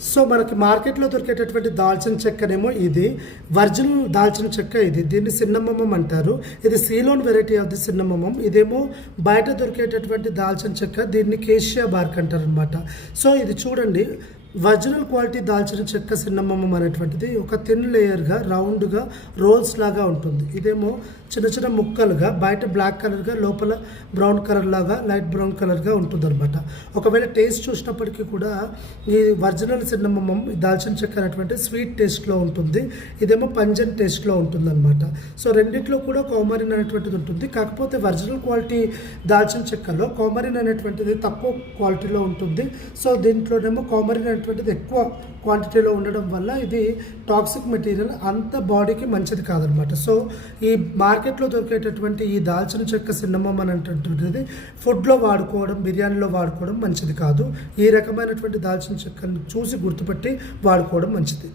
So మనకి మార్కెట్లో దొరికేటటువంటి దాల్చిన చెక్కనేమో ఇది. ఒరిజినల్ దాల్చిన చెక్క ఇది. దీన్ని సిన్నమమ్మం అంటారు. ఇది Ceylon variety of the cinnamon. ఇదేమో బయట దొరికేటటువంటి దాల్చిన చెక్క. దీన్ని కేషియా బార్క్ అంటారు అనమాట సో ఇది చూడండి. ఒరిజినల్ క్వాలిటీ దాల్చిన చెక్క సిన్నమమ్మం అనేటువంటిది ఒక థిన్ లేయర్గా రౌండ్గా రోల్స్ లాగా ఉంటుంది. ఇదేమో చిన్న చిన్న ముక్కలుగా బయట బ్లాక్ కలర్గా లోపల బ్రౌన్ కలర్ లాగా లైట్ బ్రౌన్ కలర్గా ఉంటుంది అనమాట ఒకవేళ టేస్ట్ చూసినప్పటికీ కూడా ఈ ఒరిజినల్ సిన్నమమ్మం దాల్చిన చెక్క అనేటువంటి స్వీట్ టేస్ట్లో ఉంటుంది. ఇదేమో పంజన్ టేస్ట్లో ఉంటుంది అనమాట సో రెండిట్లో కూడా కోమరిన్ అనేటువంటిది ఉంటుంది. కాకపోతే ఒరిజినల్ క్వాలిటీ దాల్చిన చెక్కలో కోమరిన్ అనేటువంటిది తక్కువ క్వాలిటీలో ఉంటుంది. సో దీంట్లోనేమో కోమరిన్ అనేటువంటిది ఎక్కువ క్వాంటిటీలో ఉండడం వల్ల ఇది టాక్సిక్ మెటీరియల్ అంత బాడీకి మంచిది కాదనమాట. సో ఈ మార్కెట్లో దొరికేటటువంటి ఈ దాల్చిన చెక్క సిన్నమం అనేటువంటిది ఫుడ్లో వాడుకోవడం బిర్యానీలో వాడుకోవడం మంచిది కాదు. ఈ రకమైనటువంటి దాల్చిన చెక్కను చూసి గుర్తుపెట్టి వాడుకోవడం మంచిది.